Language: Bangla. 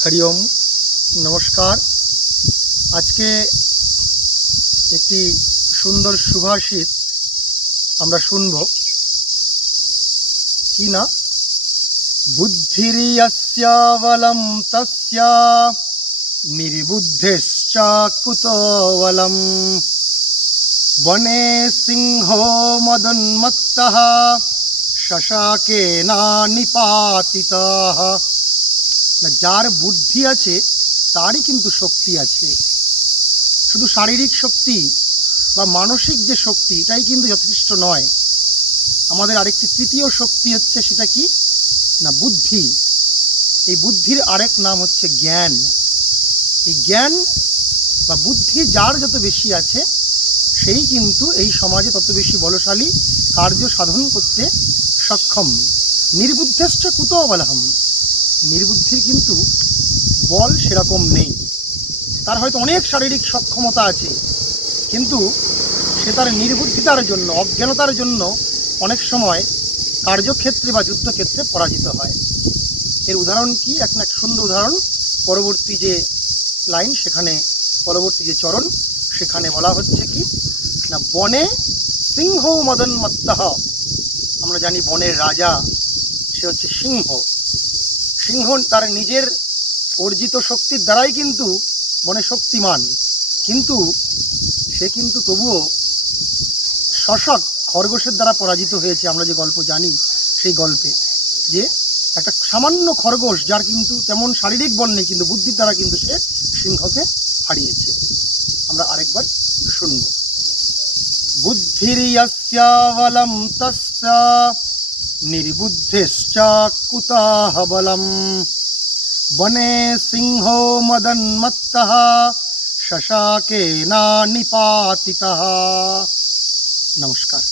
हरि ओम नमस्कार। आज के एक सुंदर सुभाषित आमरा शुनबो कि ना बुद्धिर्यस्य बलं तस्य निर्बुद्धिश्च कुतो बलम् वने सिंहो मदोन्मत्तः शशाकेन निपातितः। ना जार बुद्धि आछे तारই किन्तु शक्ति आछे। शुधु शारीरिक शक्ति बा मानसिक जे शक्ति एटाई किन्तु यथेष्ट नय। आमादेर आरेकटी तृतीय शक्ति हच्छे सेटा कि ना बुद्धि। এই বুদ্ধির আরেক নাম হচ্ছে জ্ঞান। এই জ্ঞান বা বুদ্ধি যার যত বেশি আছে সেই কিন্তু এই সমাজে তত বেশি বলশালী, কার্য সাধন করতে সক্ষম। নির্বুদ্ধেশ্চ কুতো বলহম। নির্বুদ্ধির কিন্তু বল সেরকম নেই। তার হয়তো অনেক শারীরিক সক্ষমতা আছে, কিন্তু সে তার নির্বুদ্ধিতার জন্য, অজ্ঞানতার জন্য অনেক সময় কার্যক্ষেত্রে বা যুদ্ধক্ষেত্রে পরাজিত হয়। এর উদাহরণ কি? এক সুন্দর উদাহরণ পরবর্তী যে লাইন, সেখানে পরবর্তী যে চরণ, সেখানে বলা হচ্ছে কি না বনে সিংহ মদন্মত্তঃ। আমরা জানি বনের রাজা সে হচ্ছে সিংহ। সিংহ তার নিজের অর্জিত শক্তির দ্বারাই কিন্তু বনে শক্তিমান, কিন্তু সে কিন্তু তবুও শশক খরগোশের দ্বারা পরাজিত হয়েছে। আমরা যে গল্প জানি সেই গল্পে যে একটা সামান্য খরগোশ, যার কিন্তু তেমন শারীরিক বল নেই, কিন্তু বুদ্ধির দ্বারা কিন্তু সে সিংহকে হারিয়েছে। আমরা আরেকবার শুনব। বুদ্ধির্যস্য বলম তস্য নির্বুদ্ধিশ্চ কুতঃ বলম বনে সিংহো মদন্মত্তঃ শশাকেন নিপাতিতঃ। নমস্কার।